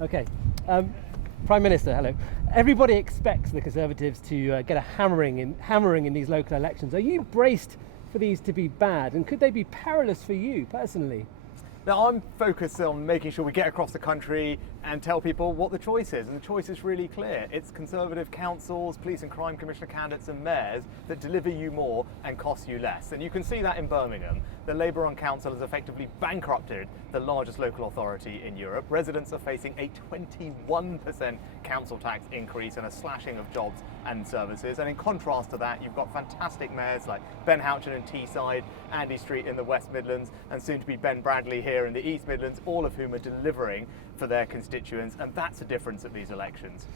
Okay. Prime Minister, hello. Everybody expects the Conservatives to get a hammering in these local elections. Are you braced for these to be bad, and could they be perilous for you personally? Now, I'm focused on making sure we get across the country and tell people what the choice is, and the choice is really clear. It's Conservative councils, police and crime commissioner candidates and mayors that deliver you more and cost you less. And you can see that in Birmingham. The Labour-run council has effectively bankrupted the largest local authority in Europe. Residents are facing a 21% council tax increase and a slashing of jobs and services. And in contrast to that, you've got fantastic mayors like Ben Houchen in Teesside, Andy Street in the West Midlands, and soon to be Ben Bradley here in the East Midlands, all of whom are delivering for their constituents, and that's the difference at these elections.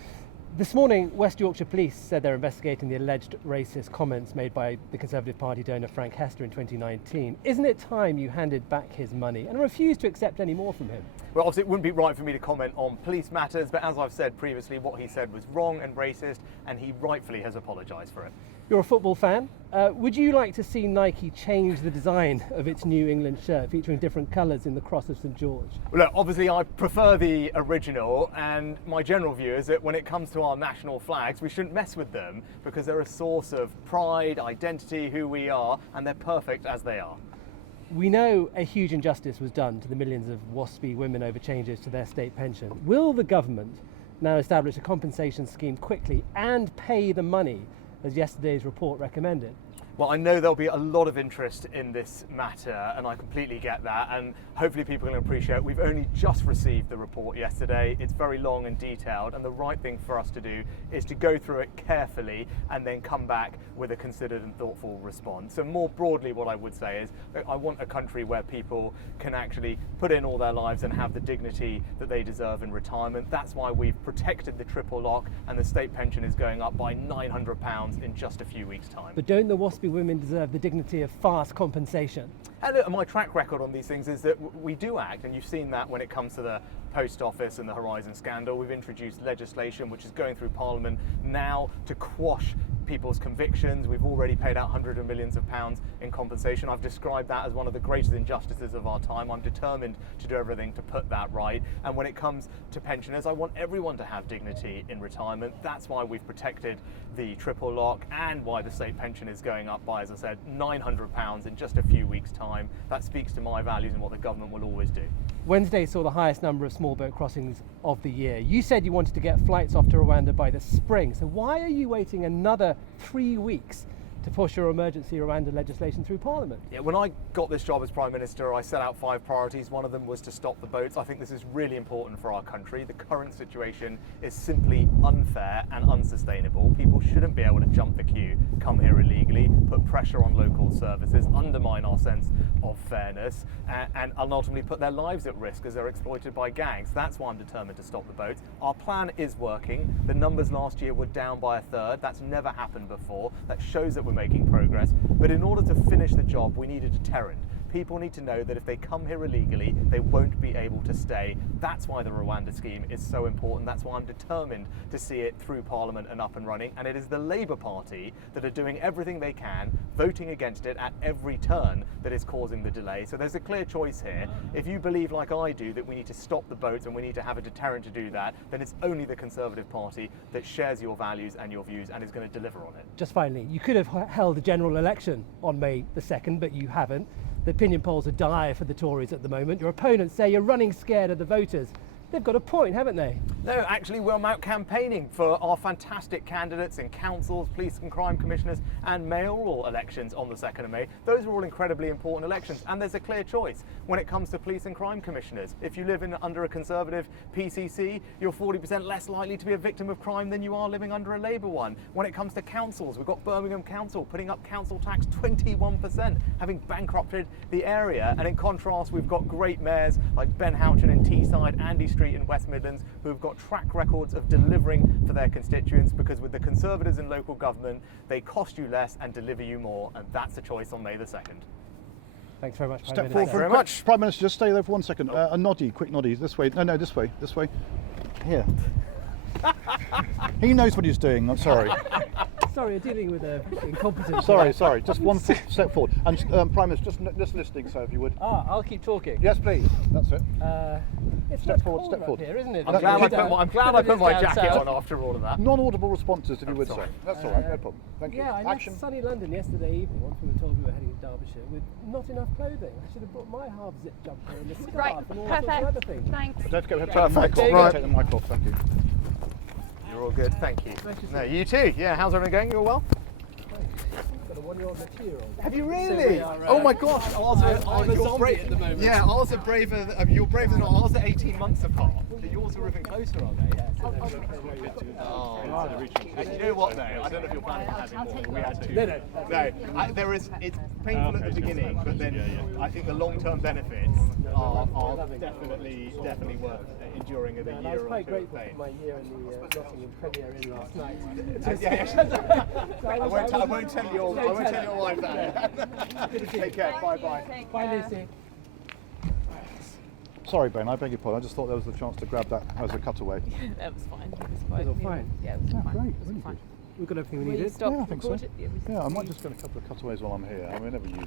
This morning, West Yorkshire Police said they're investigating the alleged racist comments made by the Conservative Party donor Frank Hester in 2019. Isn't it time you handed back his money and refused to accept any more from him? Well, obviously it wouldn't be right for me to comment on police matters, but as I've said previously, what he said was wrong and racist, and he rightfully has apologised for it. You're a football fan. Would you like to see Nike change the design of its New England shirt, featuring different colours in the cross of St George? Well, look, obviously I prefer the original, and my general view is that when it comes to our national flags, we shouldn't mess with them because they're a source of pride, identity, who we are, and they're perfect as they are. We know a huge injustice was done to the millions of WASPy women over changes to their state pension. Will the government now establish a compensation scheme quickly and pay the money as yesterday's report recommended? Well, I know there'll be a lot of interest in this matter, and I completely get that, and hopefully people can appreciate we've only just received the report yesterday. It's very long and detailed, and the right thing for us to do is to go through it carefully and then come back with a considered and thoughtful response. So more broadly, what I would say is I want a country where people can actually put in all their lives and have the dignity that they deserve in retirement. That's why we've protected the triple lock, and the state pension is going up by £900 in just a few weeks' time. But don't the WASPy women deserve the dignity of fast compensation? And look, my track record on these things is that we do act, and you've seen that when it comes to the Post Office and the Horizon scandal. We've introduced legislation which is going through Parliament now to quash people's convictions. We've already paid out hundreds of millions of pounds in compensation. I've described that as one of the greatest injustices of our time. I'm determined to do everything to put that right. And when it comes to pensioners, I want everyone to have dignity in retirement. That's why we've protected the triple lock and why the state pension is going up by, as I said, £900 in just a few weeks' time. That speaks to my values and what the government will always do. Wednesday saw the highest number of small boat crossings of the year. You said you wanted to get flights off to Rwanda by the spring, so why are you waiting another 3 weeks to push your emergency Rwanda legislation through Parliament? Yeah, when I got this job as Prime Minister, I set out 5 priorities. One of them was to stop the boats. I think this is really important for our country. The current situation is simply unfair and unsustainable. People shouldn't be able to jump the queue, come here illegally, put pressure on local services, undermine our sense of fairness, and ultimately put their lives at risk as they're exploited by gangs. That's why I'm determined to stop the boats. Our plan is working. The numbers last year were down by a third. That's never happened before. That shows that we're making progress. But in order to finish the job, we need a deterrent. People need to know that if they come here illegally, they won't be able to stay. That's why the Rwanda scheme is so important. That's why I'm determined to see it through Parliament and up and running. And it is the Labour Party that are doing everything they can, voting against it at every turn, that is causing the delay. So there's a clear choice here. If you believe, like I do, that we need to stop the boats and we need to have a deterrent to do that, then it's only the Conservative Party that shares your values and your views and is going to deliver on it. Just finally, you could have held a general election on May the 2nd, but you haven't. The opinion polls are dire for the Tories at the moment. Your opponents say you're running scared of the voters. They've got a point, haven't they? No, actually, we're out campaigning for our fantastic candidates in councils, police and crime commissioners, and mayoral elections on the 2nd of May. Those are all incredibly important elections, and there's a clear choice when it comes to police and crime commissioners. If you live under a Conservative PCC, you're 40% less likely to be a victim of crime than you are living under a Labour one. When it comes to councils, we've got Birmingham Council putting up council tax 21%, having bankrupted the area. And in contrast, we've got great mayors like Ben Houchen in Teesside, Andy Street in West Midlands, who have got track records of delivering for their constituents, because with the Conservatives in local government, they cost you less and deliver you more, and that's the choice on May the 2nd. Thanks very much, Prime Step Minister. forward very much. Prime Minister, just stay there for 1 second. A noddy, quick noddy. This way. No, this way. This way. Here. He knows what he's doing. I'm sorry. Sorry, you're dealing with an incompetent... Sorry. Just one step forward. And Prime Minister, just listening, so if you would. I'll keep talking. Yes, please. That's it. It's Step much forward, colder step up forward. here, isn't it? I'm glad I put my jacket Down on after all of that. Non-audible responses, if you would say. sorry. That's all right, no problem. Thank you. Yeah, I Action. left sunny London yesterday evening once we were told we were heading to Derbyshire with not enough clothing. I should have brought my half zip jumper and a scarf Right, and all sorts of other perfect. things. Thanks. Don't forget, take the Perfect. mic off. Right. Take the mic off, thank you. You're all good, thank you. Nice to see No, you. you too. Yeah, how's everything going? You all well? Got a 1-year-old material. Have you So really? we are, Oh my gosh, ours are, I'm a you're zombie at the moment. Yeah, ours are braver. You're braver than ours are 18 months apart. But yours are even closer, are they? Oh, you know what though? I don't know if you're planning on having more. But we had two. No. There is. It's painful at the beginning, but then I think the long-term benefits are definitely worth enduring a And I year was or quite two of grateful pain. for my year in the Nottingham Premier Inn last night. I won't tell your wife that. Take care. Bye. Bye, Lucy. Sorry, Ben, I beg your pardon. I just thought there was a chance to grab that as a cutaway. That was fine. It was It was all fine. Yeah, it was Yeah, fine. great, It was really fine. good. We've got everything we Will you needed. stop Yeah, I think so. record it? Yeah, I might just get a couple of cutaways while I'm here. I mean, I never use